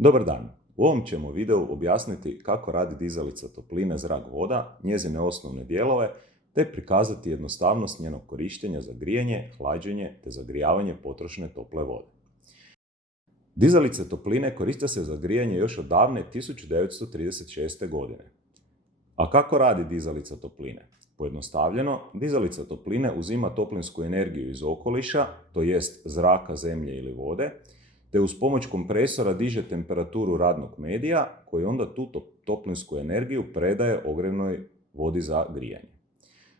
Dobar dan. U ovom ćemo videu objasniti kako radi dizalica topline zrak-voda, njezine osnovne dijelove, te prikazati jednostavnost njenog korištenja za grijanje, hlađenje te zagrijavanje potrošne tople vode. Dizalice topline koriste se za grijanje još od davne 1936. godine. A kako radi dizalica topline? Pojednostavljeno, dizalica topline uzima toplinsku energiju iz okoliša, to jest zraka, zemlje ili vode, te uz pomoć kompresora diže temperaturu radnog medija koji onda tu toplinsku energiju predaje ogrjevnoj vodi za grijanje.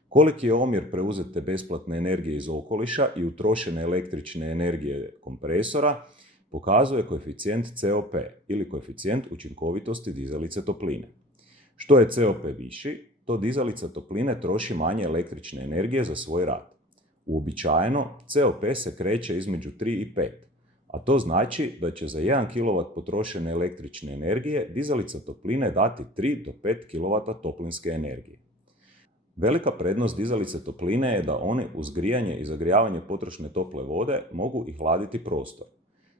Koliki je omjer preuzete besplatne energije iz okoliša i utrošene električne energije kompresora pokazuje koeficijent COP ili koeficijent učinkovitosti dizalice topline. Što je COP viši, to dizalica topline troši manje električne energije za svoj rad. Uobičajeno, COP se kreće između 3 i 5, a to znači da će za 1 kW potrošene električne energije dizalica topline dati 3 do 5 kW toplinske energije. Velika prednost dizalice topline je da one uz grijanje i zagrijavanje potrošne tople vode mogu i hladiti prostor.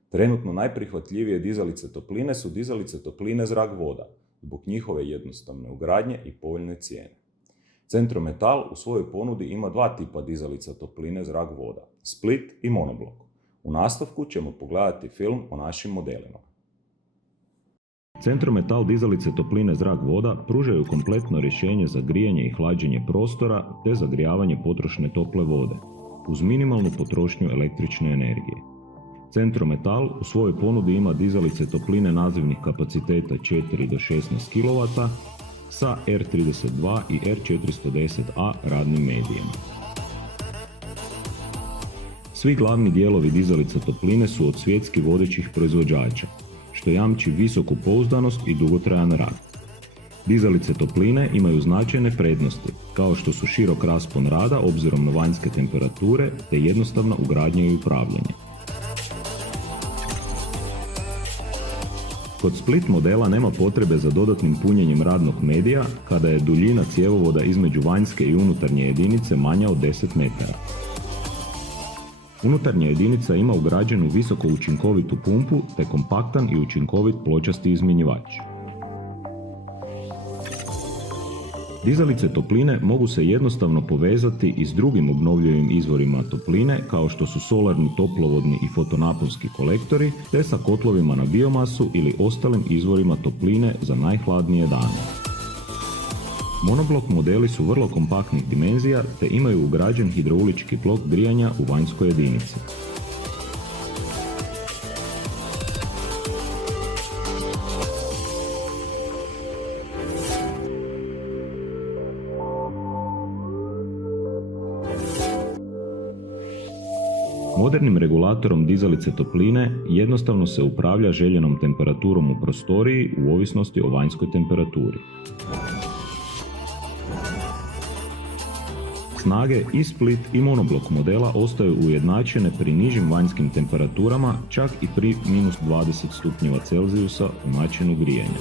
Trenutno najprihvatljivije dizalice topline su dizalice topline zrak-voda, zbog njihove jednostavne ugradnje i povoljne cijene. Centrometal u svojoj ponudi ima dva tipa dizalica topline zrak-voda, split i monoblok. U nastavku ćemo pogledati film o našim modelima. Centrometal dizalice topline zrak-voda pružaju kompletno rješenje za grijanje i hlađenje prostora te zagrijavanje potrošne tople vode, uz minimalnu potrošnju električne energije. Centrometal u svojoj ponudi ima dizalice topline nazivnih kapaciteta 4 do 16 kW sa R32 i R410A radnim medijem. Svi glavni dijelovi dizalica topline su od svjetski vodećih proizvođača, što jamči visoku pouzdanost i dugotrajan rad. Dizalice topline imaju značajne prednosti, kao što su širok raspon rada obzirom na vanjske temperature te jednostavna ugradnja i upravljanje. Kod split modela nema potrebe za dodatnim punjenjem radnog medija kada je duljina cjevovoda između vanjske i unutarnje jedinice manja od 10 metara. Unutarnja jedinica ima ugrađenu visoko učinkovitu pumpu te kompaktan i učinkovit pločasti izmjenjivač. Dizalice topline mogu se jednostavno povezati i s drugim obnovljivim izvorima topline kao što su solarni, toplovodni i fotonaponski kolektori te sa kotlovima na biomasu ili ostalim izvorima topline za najhladnije dane. Monoblok modeli su vrlo kompaktnih dimenzija te imaju ugrađen hidraulički blok grijanja u vanjskoj jedinici. Modernim regulatorom dizalice topline jednostavno se upravlja željenom temperaturom u prostoriji u ovisnosti o vanjskoj temperaturi. Snage i split i monoblok modela ostaju ujednačene pri nižim vanjskim temperaturama, čak i pri -20 stupnjeva Celzijusa u načinu grijanja.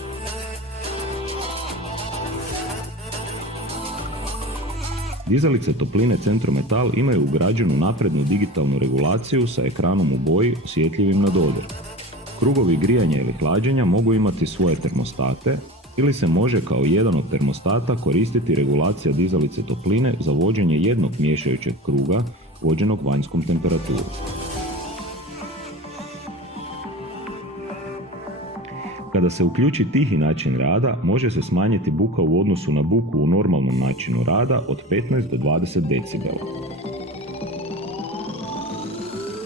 Dizalice topline Centrometal imaju ugrađenu naprednu digitalnu regulaciju sa ekranom u boji osjetljivim na dodir. Krugovi grijanja ili hlađenja mogu imati svoje termostate ili se može kao jedan od termostata koristiti regulacija dizalice topline za vođenje jednog miješajućeg kruga vođenog vanjskom temperaturom. Kada se uključi tihi način rada, može se smanjiti buka u odnosu na buku u normalnom načinu rada od 15 do 20 dB.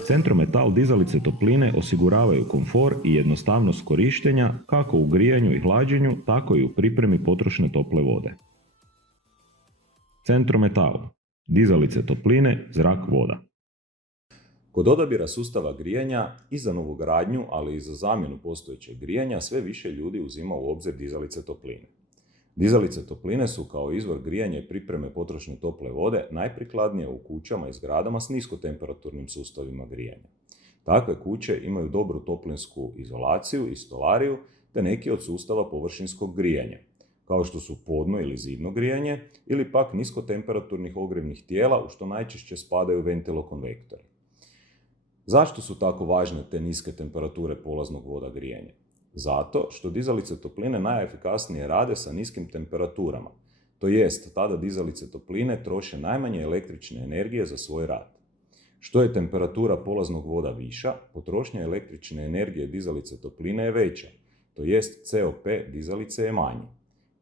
Centrometal dizalice topline osiguravaju komfor i jednostavnost korištenja kako u grijanju i hlađenju, tako i u pripremi potrošne tople vode. Centrometal dizalice topline zrak-voda. Kod odabira sustava grijanja i za novogradnju, ali i za zamjenu postojećeg grijanja, sve više ljudi uzima u obzir dizalice topline. Dizalice topline su kao izvor grijanja i pripreme potrošne tople vode najprikladnije u kućama i zgradama s niskotemperaturnim sustavima grijanja. Takve kuće imaju dobru toplinsku izolaciju i stolariju te neki od sustava površinskog grijanja, kao što su podno ili zidno grijanje ili pak niskotemperaturnih ogrjevnih tijela u što najčešće spadaju ventilokonvektori. Zašto su tako važne te niske temperature polaznog voda grijanja? Zato što dizalice topline najefikasnije rade sa niskim temperaturama. To jest, tada dizalice topline troše najmanje električne energije za svoj rad. Što je temperatura polaznog voda viša, potrošnja električne energije dizalice topline je veća, to jest COP dizalice je manji.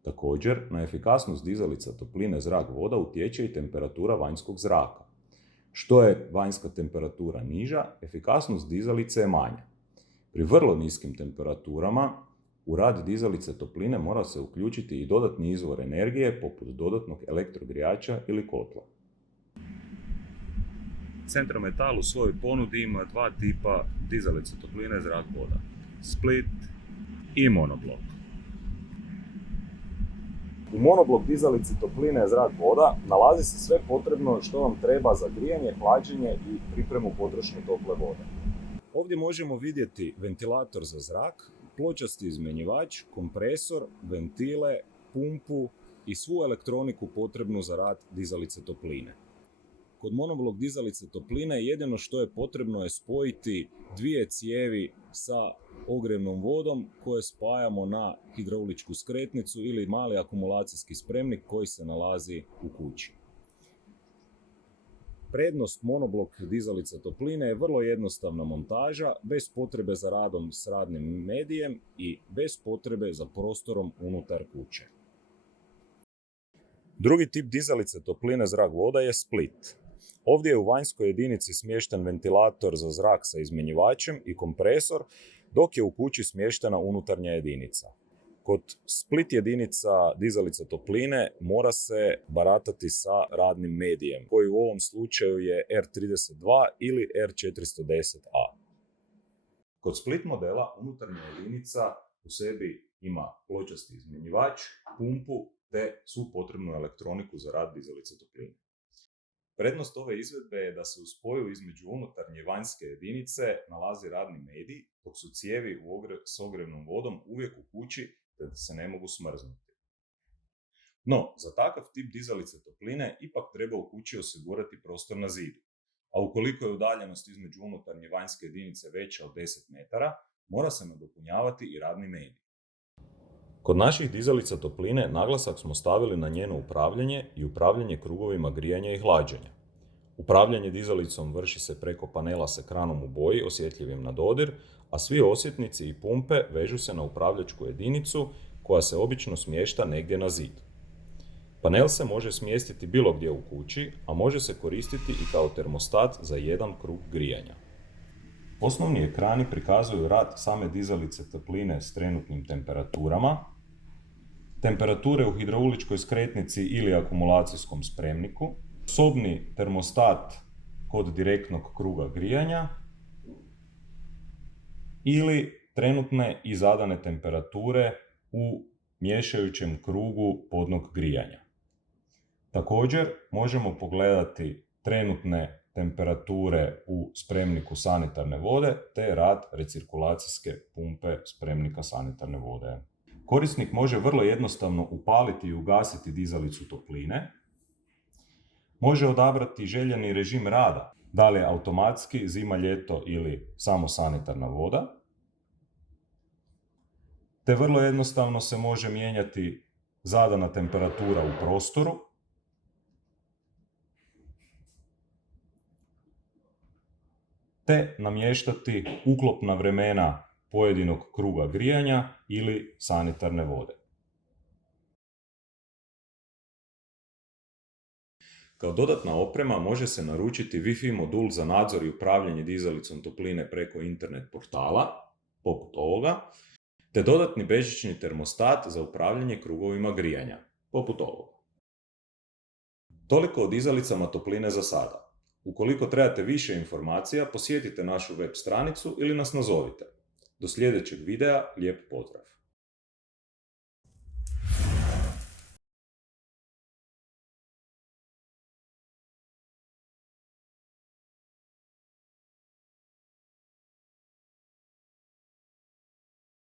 Također, na efikasnost dizalica topline zrak-voda utječe i temperatura vanjskog zraka. Što je vanjska temperatura niža, efikasnost dizalice je manja. Pri vrlo niskim temperaturama u rad dizalice topline mora se uključiti i dodatni izvor energije poput dodatnog elektrogrijača ili kotla. Centrometal u svojoj ponudi ima dva tipa dizalice topline zrak-voda, split i monoblok. U monoblok dizalici topline zrak-voda nalazi se sve potrebno što vam treba za grijanje, hlađenje i pripremu potrošnje tople vode. Ovdje možemo vidjeti ventilator za zrak, pločasti izmjenjivač, kompresor, ventile, pumpu i svu elektroniku potrebnu za rad dizalice topline. Kod monoblok dizalice topline jedino što je potrebno je spojiti dvije cijevi sa ogrjevnom vodom koje spajamo na hidrauličku skretnicu ili mali akumulacijski spremnik koji se nalazi u kući. Prednost monoblok dizalice topline je vrlo jednostavna montaža, bez potrebe za radom s radnim medijem i bez potrebe za prostorom unutar kuće. Drugi tip dizalice topline zrak-voda je split. Ovdje je u vanjskoj jedinici smješten ventilator za zrak sa izmjenjivačem i kompresor, dok je u kući smještena unutarnja jedinica. Kod split jedinica dizalice topline mora se baratati sa radnim medijem, koji u ovom slučaju je R32 ili R410A. Kod split modela unutarnja jedinica u sebi ima pločasti izmjenjivač, pumpu te svu potrebnu elektroniku za rad dizalice topline. Prednost ove izvedbe je da se u spoju između unutarnje i vanjske jedinice nalazi radni medij, dok su cijevi s ogrjevnom vodom uvijek u kući te da se ne mogu smrznuti. No, za takav tip dizalice topline ipak treba u kući osigurati prostor na zidu, a ukoliko je udaljenost između unutarnje i vanjske jedinice veća od 10 metara, mora se nadopunjavati i radni medij. Kod naših dizalica topline naglasak smo stavili na njeno upravljanje i upravljanje krugovima grijanja i hlađenja. Upravljanje dizalicom vrši se preko panela s ekranom u boji osjetljivim na dodir, a svi osjetnici i pumpe vežu se na upravljačku jedinicu koja se obično smješta negdje na zid. Panel se može smjestiti bilo gdje u kući, a može se koristiti i kao termostat za jedan krug grijanja. Osnovni ekrani prikazuju rad same dizalice topline s trenutnim temperaturama, temperature u hidrauličkoj skretnici ili akumulacijskom spremniku, sobni termostat kod direktnog kruga grijanja ili trenutne i zadane temperature u miješajućem krugu podnog grijanja. Također možemo pogledati trenutne temperature u spremniku sanitarne vode te rad recirkulacijske pumpe spremnika sanitarne vode. Korisnik može vrlo jednostavno upaliti i ugasiti dizalicu topline. Može odabrati željeni režim rada, da li je automatski, zima, ljeto ili samo sanitarna voda. Te vrlo jednostavno se može mijenjati zadana temperatura u prostoru. Te namještati uklopna vremena pojedinog kruga grijanja ili sanitarne vode. Kao dodatna oprema može se naručiti Wi-Fi modul za nadzor i upravljanje dizalicom topline preko internet portala, poput ovoga, te dodatni bežični termostat za upravljanje krugovima grijanja, poput ovoga. Toliko o dizalicama topline za sada. Ukoliko trebate više informacija, posjetite našu web stranicu ili nas nazovite. Do sljedećeg videa, lijep pozdrav!